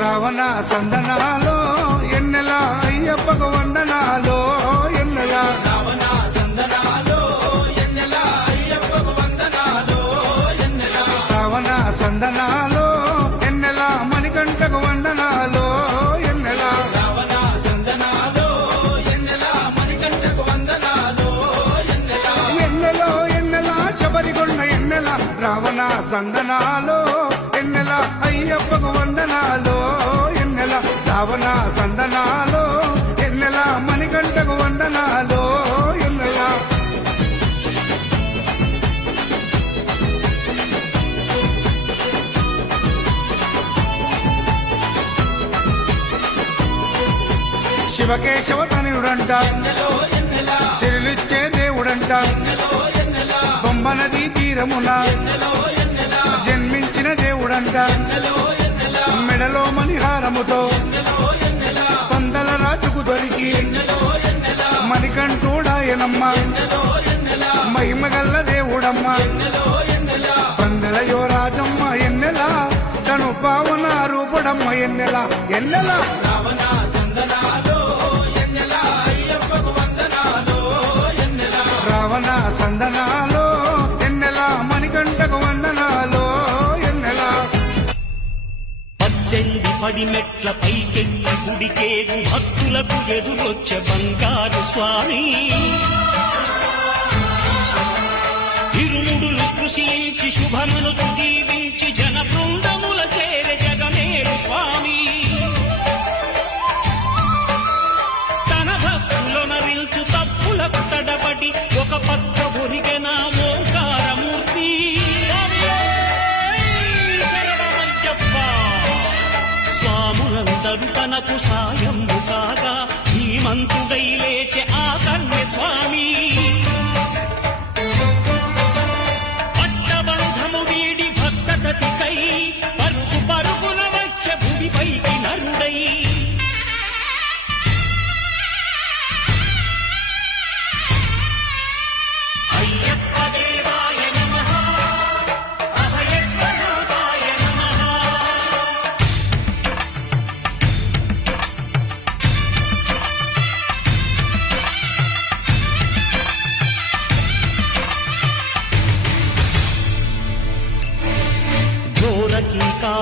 రావణ సందనాలో ఎన్నెల అయ్యప్పకు వందనాలో ఎన్నెల రావణ సందనాలో ఎన్నెల అయ్యప్పకు వందనాలో ఎన్నెల రావణ సందనాలో ఎన్నెల మణికంఠకు వందనాలో ఎన్నెల రావణ సందనాలో ఎన్నెల మణికంఠకు వందనాలో ఎన్నెల ఎన్నెలో ఎన్నెల శబరిగొండ ఎన్నెల రావణ సందనాలో ఎన్నెల అయ్యప్పకు వందనాలో. భావన సందనాలో ఎన్నెల మణిగంటకు వందనాలో ఎన్నెల. శివకేశవ తనుడంట ఎన్నెలో దేవుడంట ఎన్నెలో బొమ్మ నదీ తీరమున జన్మించిన దేవుడంట. మెడలో మణిహారముతో పందల రాజుకు దొరికి మణికంఠూడాయనమ్మ మహిమగల్ల దేవుడమ్మ. ఎన్నెలో ఎన్నెల పందల యువరాజమ్మ ఎన్నెల తను పావన రూపుడమ్మ ఎన్నెల ఎన్నెలా ఎన్నెల. పడి మెట్ల పైకెక్కి గుడికేగు భక్తులకు ఎదురొచ్చే బంగారు స్వామి. ఇరుముడులు స్పృశించి శుభమును దీవించి జన బృందముల చేర జగమేరు స్వామి. స్వాములందరూ తనకు సాయము కాగా ధీమంతుడై లేచే ఆ కన్య స్వామి. పట్టబంధము వీడి భక్తతతికై పరుగు పరుగున వచ్చే భూమిపైకి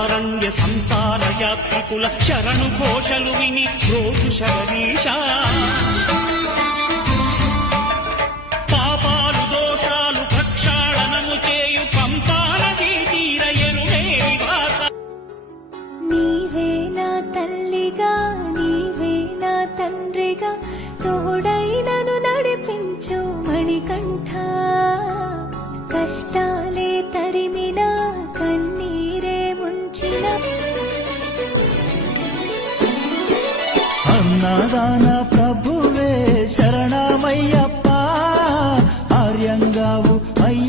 అరణ్య సంసార యాత్రికుల శరణు ఘోషలు విని రోజు శబరీష నాదాన ప్రభువే శరణమయ్యప్ప ఆర్యంగావు అయ్య.